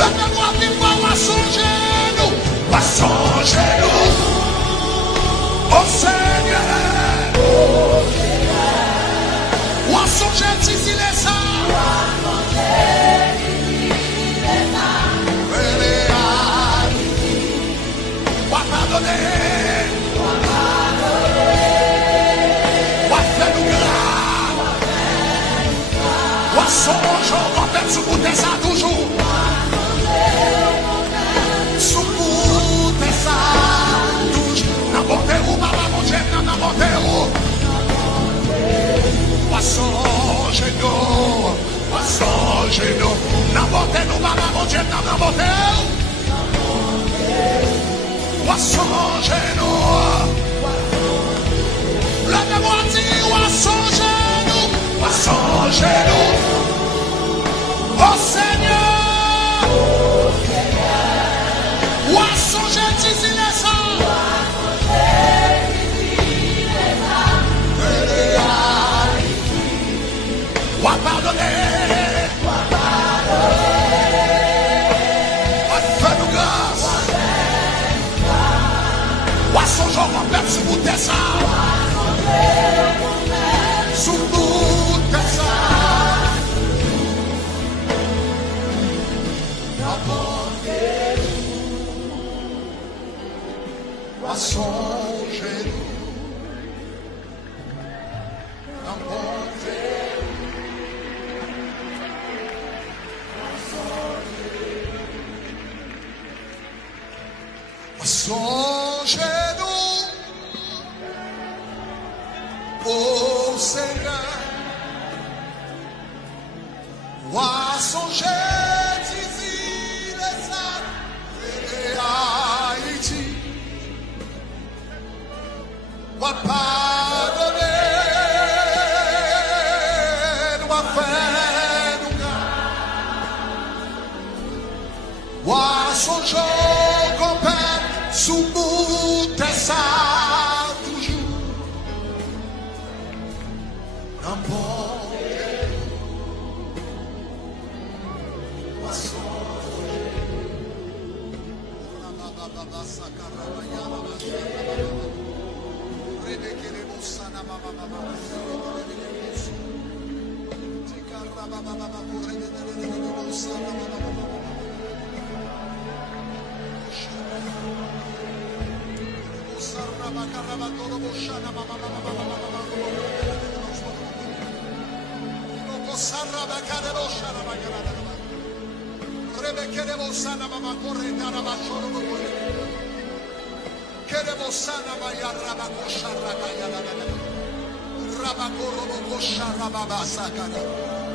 Levez-moi vivre à songer nous. À songer nous. Oh Seigneur. Ou à songer d'ici les ça. Ou à pardonner. Songe, on fait sous-bouter ça toujours. Sous-bouter ça toujours. N'importe où, papa, mon Dieu, n'importe où. Poisson, nous. Poisson, nous. N'importe où, papa, mon Dieu, n'importe où. Poisson, nous. Levez-moi dire, poisson, nous. Poisson, nous. Oh Seigneur, ou à songer d'ici les sangs, ou à pardonner, ou à faire nous grâce, ou à songer en peuple sous bout de ça, sous bout de ça. À songer nous, oh Seigneur, à songer d'ici les âmes et Haïti. Wa pardonner, wa faire nous grâce, wa songer qu'on perd sous bout de ça toujours. N'importe wa songer.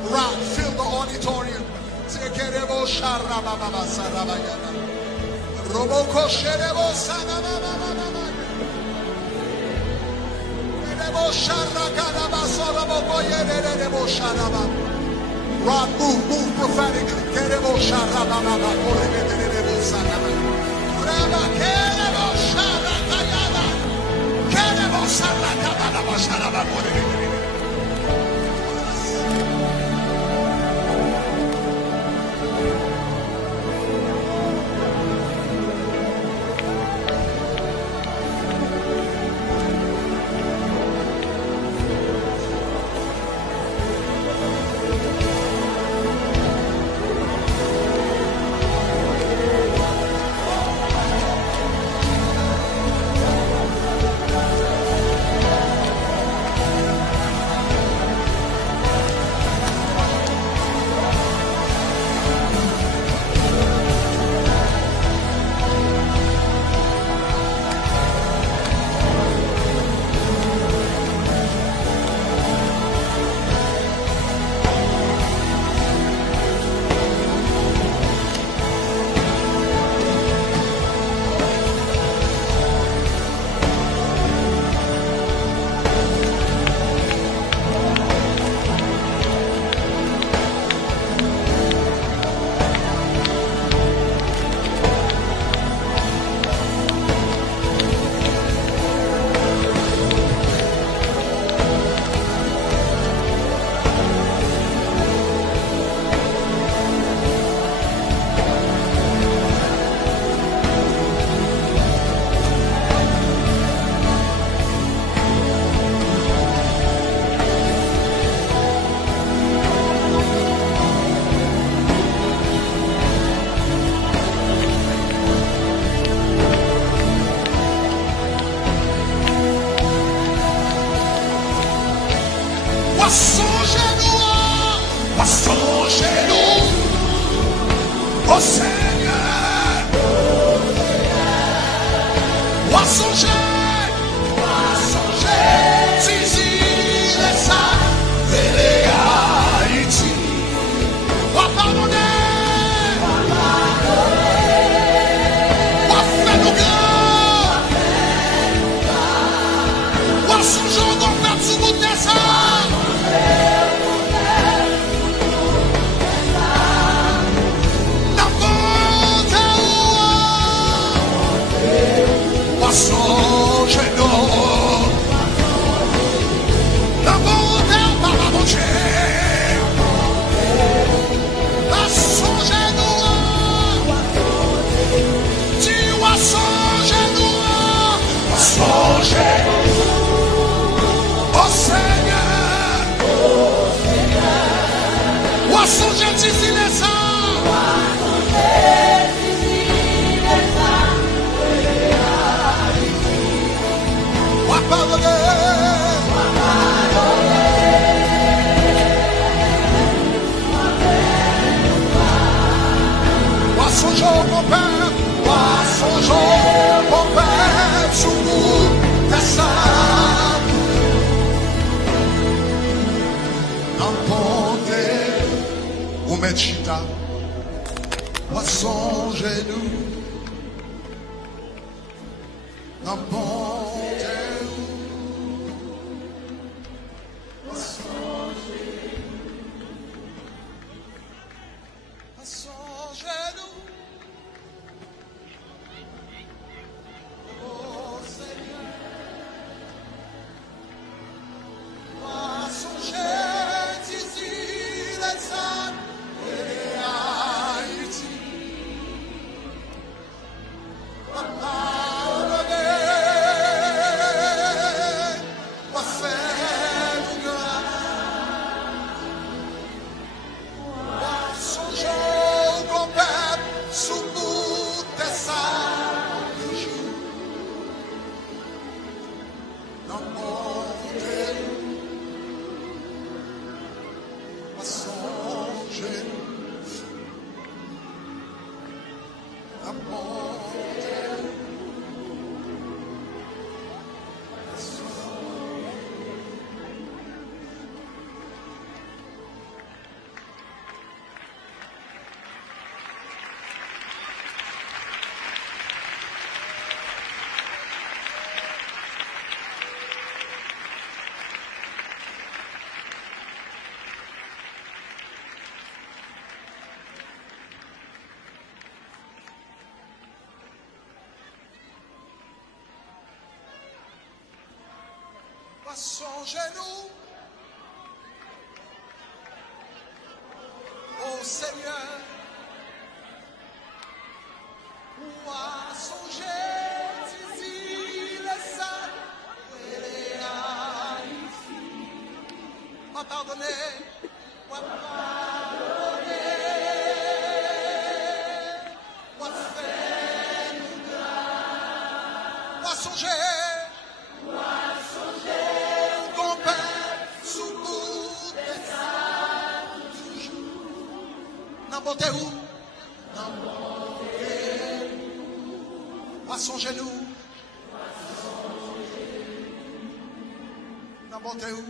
Rock, fill the auditorium. Rock, move prophetically. Ô Seigneur, ou à songer, Zizi, les saints, et les Haïti, ou à pardonner, ou à faire nous grand, ou à songer qu'on fait sous bout de ça. Songe-nous, la bonté par la bonté, songe-nous, tu as songe-nous, oh Seigneur, ou à songer d'ici les saints. Songeons mon père, songeons mon père, sous nous, ta salle. N'emporte, ou metchita, songez-nous. N'emporte, songez-nous. Songez-nous, ô Seigneur, ou à songer d'ici les saints et les Haïti. Ou à pardonner, ou à pardonner, ou à faire nous grâce, ou à songer. N'emportez où? Songez-nous. N'emportez où?